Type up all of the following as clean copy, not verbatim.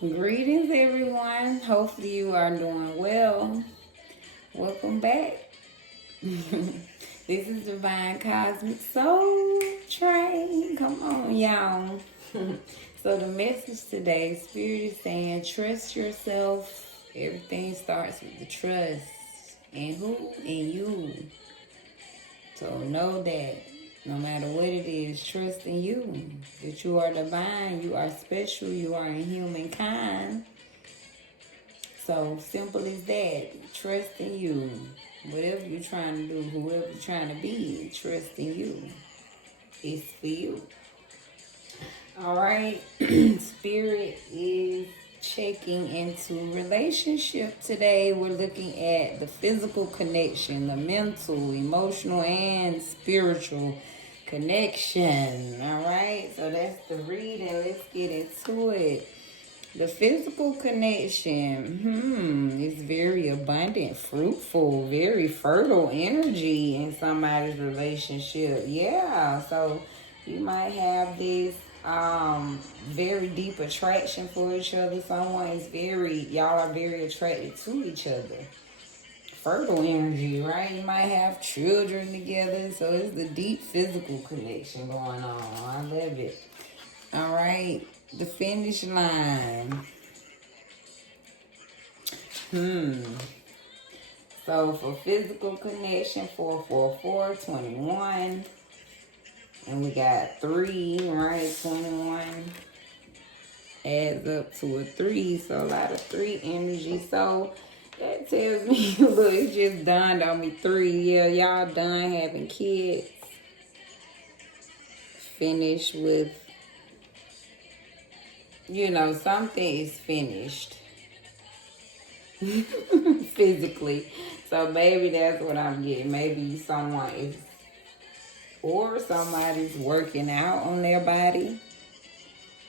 Greetings, everyone. Hopefully, you are doing well. Welcome back. This is Divine Cosmic Soul Train. Come on, y'all. So, the message today, Spirit is saying, trust yourself. Everything starts with the trust. And who? In you. So, know that no matter what it is, trust in you. That you are divine, you are special, you are in humankind. So simple as that. Trust in you. Whatever you're trying to do, whoever you're trying to be, trust in you. It's for you. All right. Spirit is checking into relationship today. We're looking at the physical connection, the mental, emotional, and spiritual connection. All right. So that's the reading. Let's get into it. The physical connection, is very abundant, fruitful, very fertile energy in somebody's relationship. Yeah, so you might have this very deep attraction for each other. Y'all are very attracted to each other. Fertile energy, right? You might have children together, so it's the deep physical connection going on. I love it. All right, the finish line. So for physical connection, 44421. And we got 3, right? 21 adds up to a 3. So a lot of 3 energy. So that tells me, look, it just dawned on me 3. Yeah, y'all done having kids. Finish with, something is finished. Physically. So maybe that's what I'm getting. Maybe somebody's working out on their body.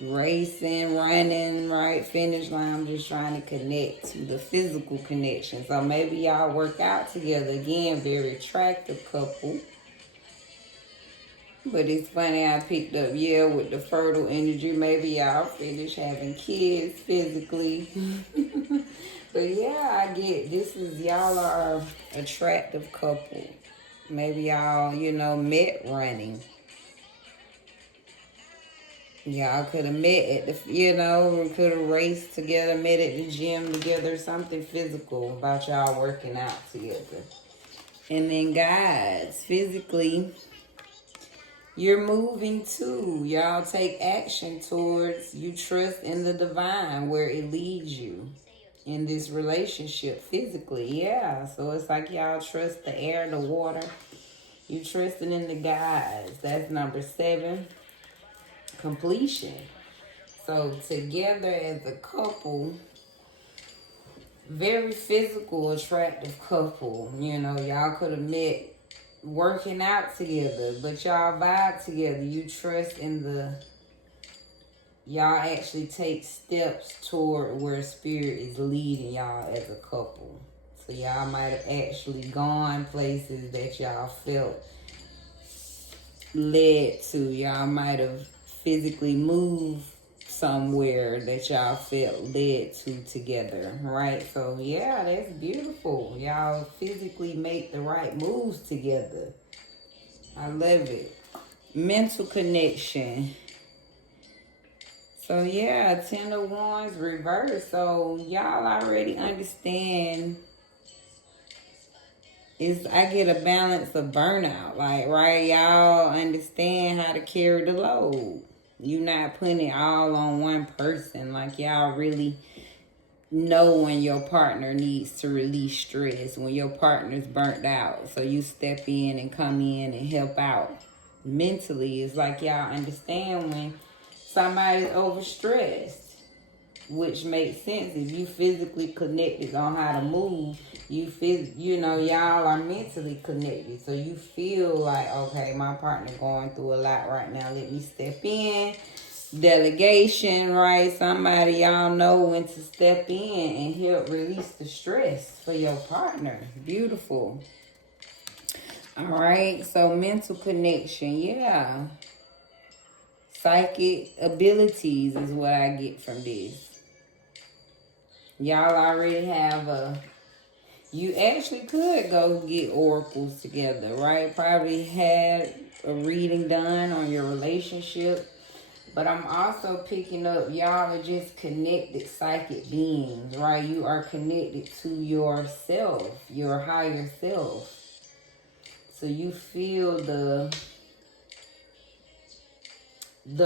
Racing, running, right? Finish line. I'm just trying to connect to the physical connection. So maybe y'all work out together. Again, very attractive couple. But it's funny, I picked up, with the fertile energy. Maybe y'all finish having kids physically. But yeah, I get y'all are attractive couple. Maybe y'all, met running. Y'all could have met at the, could have raced together, met at the gym together, something physical about y'all working out together. And then guys, physically, you're moving too. Y'all take action towards, you trust in the divine where it leads you in this relationship physically. Yeah, so it's like y'all trust the air, the water. You trusting in the guides. That's number 7. Completion. So together as a couple, very physical, attractive couple. Y'all could have met working out together, but y'all vibe together. You trust in y'all actually take steps toward where spirit is leading y'all as a couple. So y'all might have actually gone places that y'all felt led to. Y'all might have physically moved somewhere that y'all felt led to together, right? So yeah, that's beautiful. Y'all physically make the right moves together. I love it. Mental connection. So yeah, 10 of Wands reverse. So y'all already understand. I get a balance of burnout, like, right? Y'all understand how to carry the load. You're not putting it all on one person. Like, y'all really know when your partner needs to release stress, when your partner's burnt out. So you step in and come in and help out. Mentally, it's like y'all understand when somebody's overstressed, which makes sense if you physically connected on how to move. Y'all are mentally connected, so you feel like, okay, my partner going through a lot right now, let me step in. Delegation, right? Somebody y'all know when to step in and help release the stress for your partner. Beautiful. All right, so mental connection, yeah. Psychic abilities is what I get from this. Y'all already have you actually could go get oracles together, right? Probably had a reading done on your relationship. But I'm also picking up, y'all are just connected psychic beings, right? You are connected to yourself, your higher self. So you feel the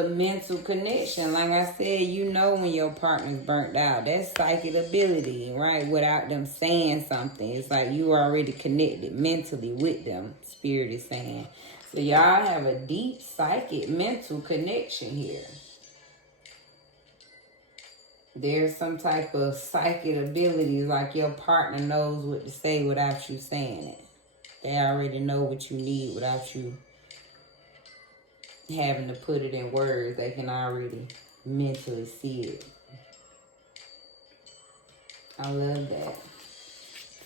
mental connection. Like I said, you know when your partner's burnt out. That's psychic ability, right? Without them saying something. It's like you are already connected mentally with them, Spirit is saying. So y'all have a deep psychic mental connection here. There's some type of psychic ability, like your partner knows what to say without you saying it. They already know what you need without you having to put it in words. They can already mentally see it. I love that.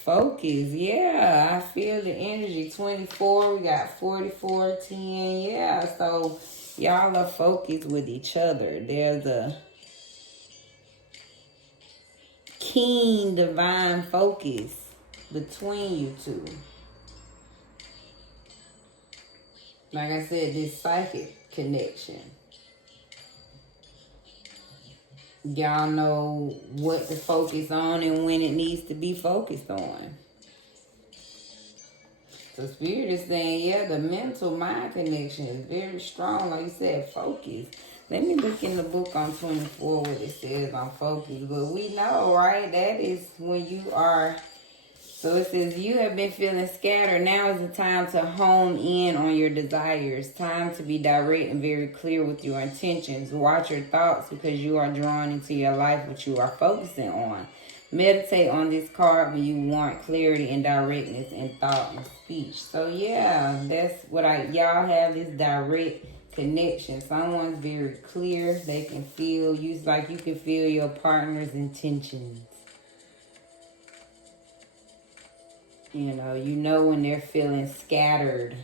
Focus, yeah, I feel the energy. 24, we got 44, 10, yeah. So y'all are focused with each other. There's a keen divine focus between you two. Like I said, this psychic connection. Y'all know what to focus on and when it needs to be focused on. So Spirit is saying, yeah, the mental mind connection is very strong. Like you said, focus. Let me look in the book on 24 what it says on focus. But we know, right, that is when you are... So it says, you have been feeling scattered. Now is the time to hone in on your desires. Time to be direct and very clear with your intentions. Watch your thoughts because you are drawing into your life what you are focusing on. Meditate on this card when you want clarity and directness in thought and speech. So yeah, that's what y'all have, this direct connection. Someone's very clear. They can feel you, like you can feel your partner's intentions. You know when they're feeling scattered,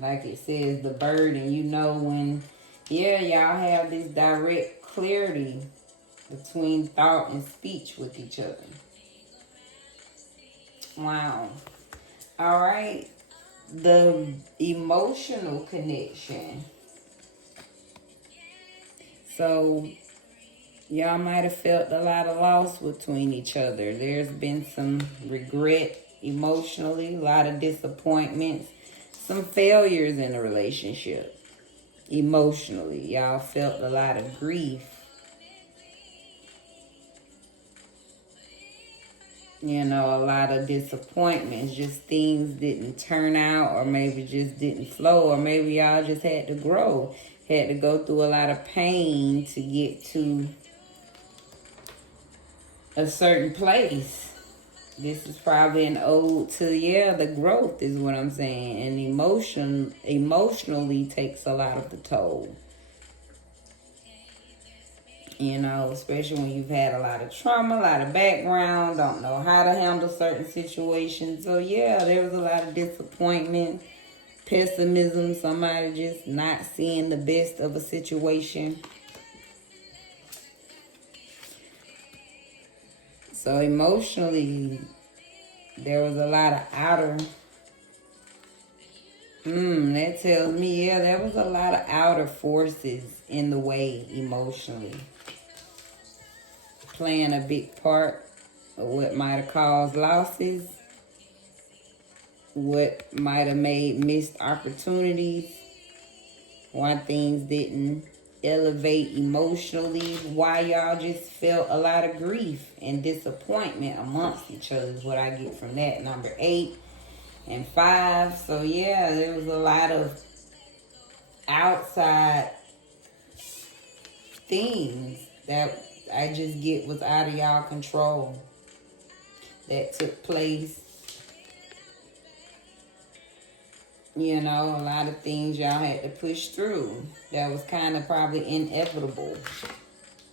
like it says, the burden. You know when, yeah, y'all have this direct clarity between thought and speech with each other. Wow. All right. The emotional connection. So y'all might have felt a lot of loss between each other. There's been some regret emotionally, a lot of disappointments, some failures in the relationship. Emotionally, y'all felt a lot of grief. A lot of disappointments, just things didn't turn out, or maybe just didn't flow, or maybe y'all just had to grow, had to go through a lot of pain to get to a certain place. This is probably an ode to, the growth is what I'm saying. And emotionally takes a lot of the toll. Especially when you've had a lot of trauma, a lot of background, don't know how to handle certain situations. So there was a lot of disappointment, pessimism, somebody just not seeing the best of a situation. So emotionally, there was a lot of outer... that tells me, there was a lot of outer forces in the way emotionally. Playing a big part of what might have caused losses. What might have made missed opportunities. Why things didn't elevate emotionally, why y'all just felt a lot of grief and disappointment amongst each other is what I get from that. Number 8 and 5. So there was a lot of outside things that I just get was out of y'all control that took place. A lot of things y'all had to push through that was kind of probably inevitable.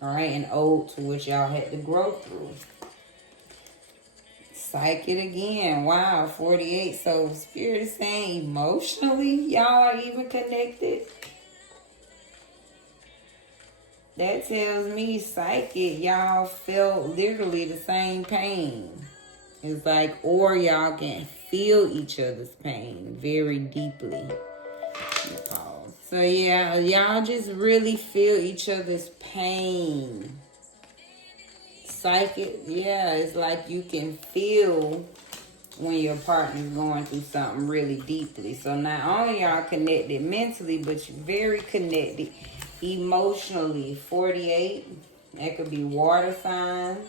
All right, and ode to what y'all had to grow through. Psychic again. Wow, 48. So Spirit is saying emotionally y'all are even connected. That tells me psychic, y'all felt literally the same pain. It's like, or y'all can feel each other's pain very deeply. Pause. So yeah, y'all just really feel each other's pain. Psychic, yeah, it's like you can feel when your partner's going through something really deeply. So not only y'all connected mentally, but you're very connected emotionally. 48, that could be water signs,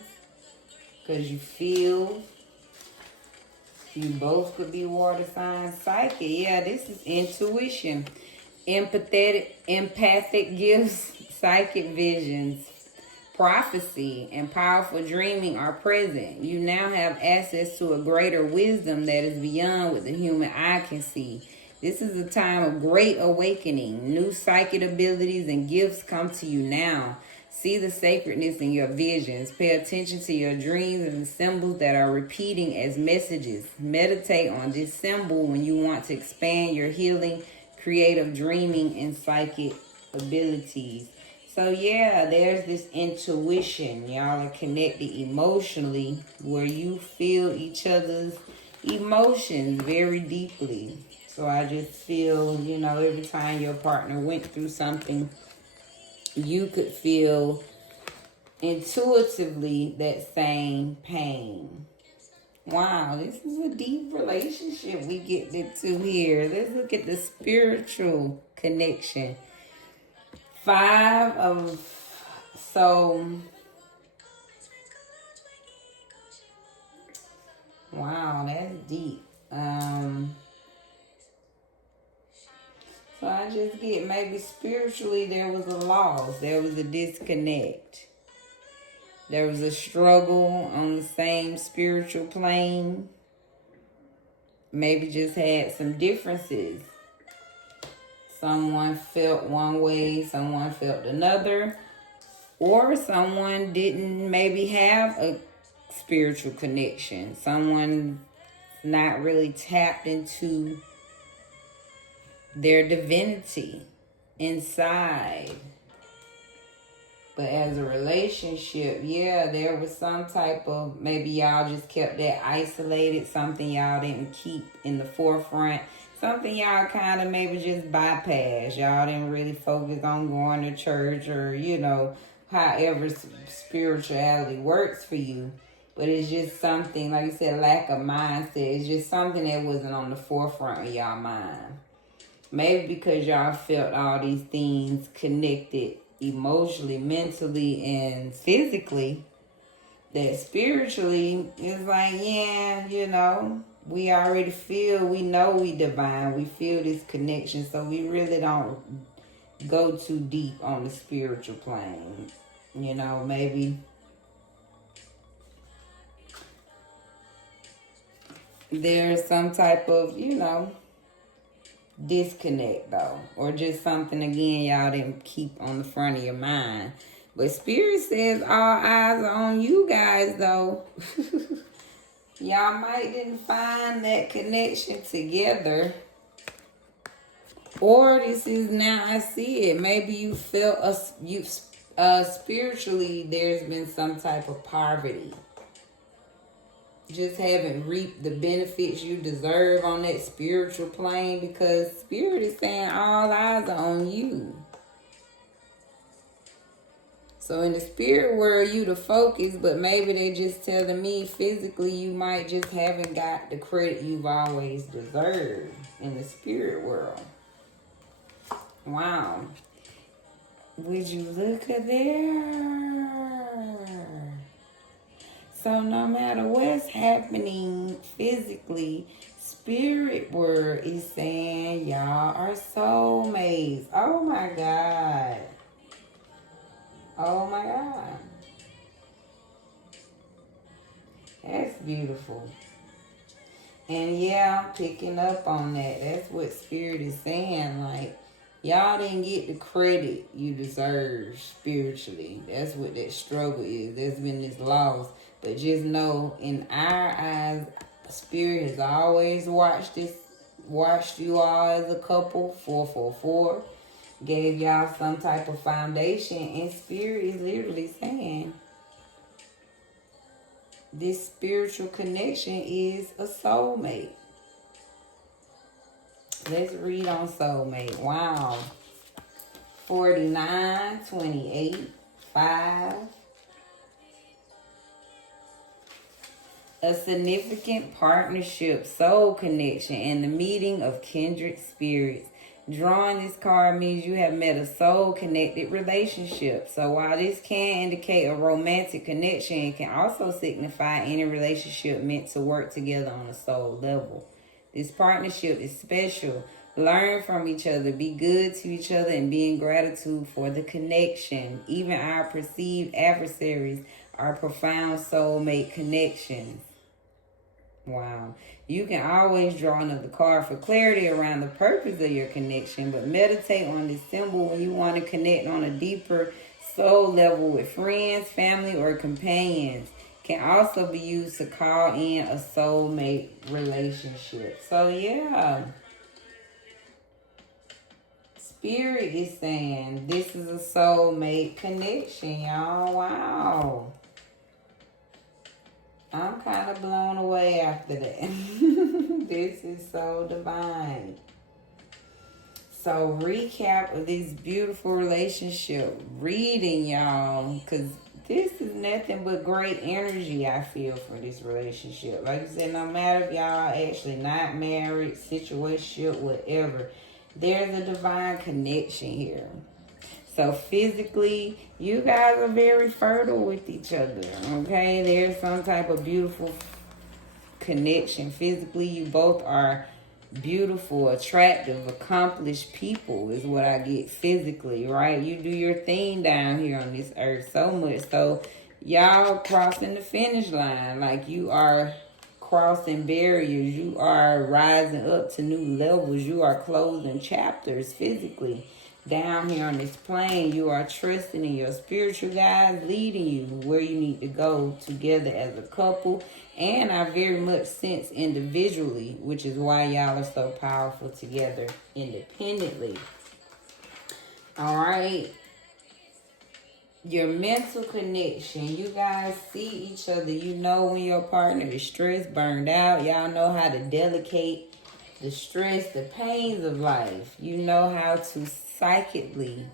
because you feel. You both could be water signs. Psychic, yeah, this is intuition. Empathic gifts, psychic visions, prophecy, and powerful dreaming are present. You now have access to a greater wisdom that is beyond what the human eye can see. This is a time of great awakening. New psychic abilities and gifts come to you now. See the sacredness in your visions. Pay attention to your dreams and the symbols that are repeating as messages. Meditate on this symbol when you want to expand your healing, creative dreaming, and psychic abilities. So yeah, there's this intuition. Y'all are connected emotionally where you feel each other's emotions very deeply. So I just feel, every time your partner went through something, you could feel intuitively that same pain. Wow, this is a deep relationship we get into here. Let's look at the spiritual connection. Wow, that's deep. So I just get maybe spiritually there was a loss, there was a disconnect. There was a struggle on the same spiritual plane. Maybe just had some differences. Someone felt one way, someone felt another. Or someone didn't maybe have a spiritual connection. Someone not really tapped into their divinity inside. But as a relationship, yeah, there was some type of, maybe y'all just kept that isolated, something y'all didn't keep in the forefront, something y'all kind of maybe just bypassed. Y'all didn't really focus on going to church or, however spirituality works for you. But it's just something, like you said, lack of mindset. It's just something that wasn't on the forefront of y'all mind. Maybe because y'all felt all these things connected emotionally, mentally, and physically, that spiritually it's like, we already feel, we know we divine, we feel this connection, so we really don't go too deep on the spiritual plane. Maybe there's some type of, disconnect though, or just something again y'all didn't keep on the front of your mind. But spirit says all eyes are on you guys though. Y'all might didn't find that connection together, or this is, now I see it, maybe you felt spiritually there's been some type of poverty. Just haven't reaped the benefits you deserve on that spiritual plane, because spirit is saying all eyes are on you. So in the spirit world, you the focus, but maybe they just telling me physically you might just haven't got the credit you've always deserved in the spirit world. Wow. Would you look at there? So no matter what's happening physically, spirit world is saying y'all are soulmates. Oh my God. Oh my God. That's beautiful. And yeah, I'm picking up on that. That's what spirit is saying. Like, y'all didn't get the credit you deserve spiritually. That's what that struggle is. There's been this loss. But just know, in our eyes, spirit has always watched you all as a couple, 444. gave y'all some type of foundation, and Spirit is literally saying this spiritual connection is a soulmate. Let's read on soulmate. Wow. 49, 28, 5. A significant partnership, soul connection, and the meeting of kindred spirits. Drawing this card means you have met a soul-connected relationship. So while this can indicate a romantic connection, it can also signify any relationship meant to work together on a soul level. This partnership is special. Learn from each other, be good to each other, and be in gratitude for the connection. Even our perceived adversaries are profound soulmate connections. Wow. You can always draw another card for clarity around the purpose of your connection, but meditate on this symbol when you want to connect on a deeper soul level with friends, family, or companions. Can also be used to call in a soulmate relationship. So yeah, Spirit is saying this is a soulmate connection, y'all. Wow. I'm kind of blown away after that. This is so divine. So recap of this beautiful relationship reading, y'all, because this is nothing but great energy I feel for this relationship. Like I said, no matter if y'all actually not married, situationship, whatever, there's a divine connection here. So physically, you guys are very fertile with each other, okay? There's some type of beautiful connection. Physically, you both are beautiful, attractive, accomplished people is what I get physically, right? You do your thing down here on this earth so much. So y'all crossing the finish line. Like you are crossing barriers. You are rising up to new levels. You are closing chapters physically. Down here on this plane, you are trusting in your spiritual guides, leading you where you need to go together as a couple. And I very much sense individually, which is why y'all are so powerful together independently. All right. Your mental connection. You guys see each other. You know when your partner is stressed, burned out. Y'all know how to delegate the stress, the pains of life. You know how to psychically,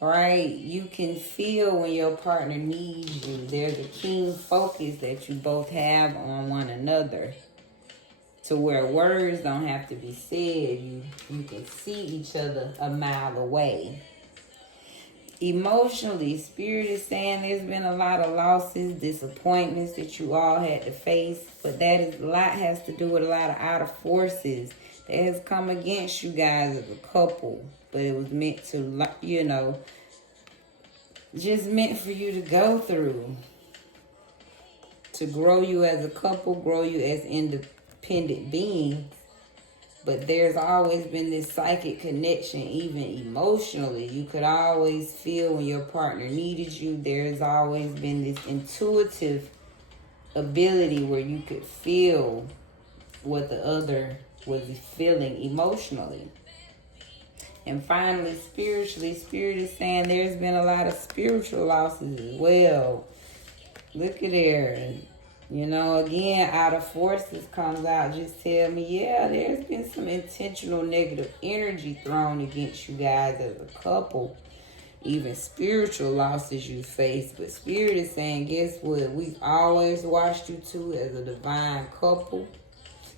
right? You can feel when your partner needs you. There's a keen focus that you both have on one another to where words don't have to be said. You can see each other a mile away. Emotionally, Spirit is saying there's been a lot of losses, disappointments that you all had to face, but that is a lot has to do with a lot of outer forces that has come against you guys as a couple. But it was meant to, you know, just meant for you to go through. To grow you as a couple, grow you as independent beings. But there's always been this psychic connection, even emotionally. You could always feel when your partner needed you. There's always been this intuitive ability where you could feel what the other was feeling emotionally. And finally, spiritually, Spirit is saying there's been a lot of spiritual losses as well. Look at there. You know, again, out of forces comes out. Just tell me, yeah, there's been some intentional negative energy thrown against you guys as a couple. Even spiritual losses you face. But Spirit is saying, guess what? We've always watched you two as a divine couple.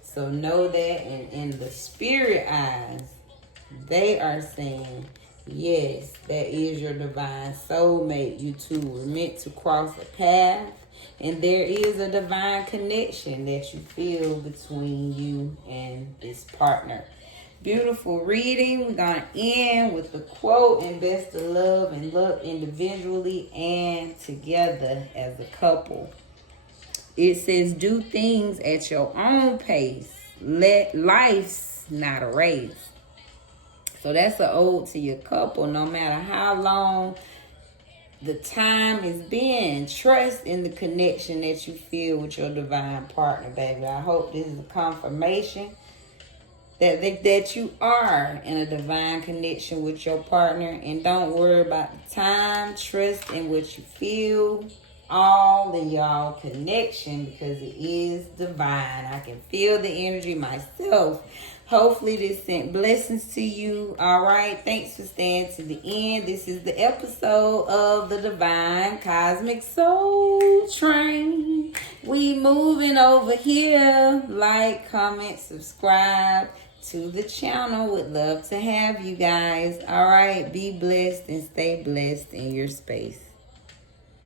So know that. And in the spirit eyes, they are saying, yes, that is your divine soulmate. You two were meant to cross a path. And there is a divine connection that you feel between you and this partner. Beautiful reading. We're going to end with the quote, and best of love and luck individually and together as a couple. It says, do things at your own pace. Life's not a race. So that's an ode to your couple. No matter how long the time has been, trust in the connection that you feel with your divine partner, baby. I hope this is a confirmation that you are in a divine connection with your partner, and don't worry about the time. Trust in what you feel, all in y'all connection, because it is divine. I can feel the energy myself. Hopefully this sent blessings to you. All right, thanks for staying to the end. This is the episode of the Divine Cosmic Soul Train. We moving over here. Like, comment, subscribe to the channel. Would love to have you guys. All right, be blessed and stay blessed in your space.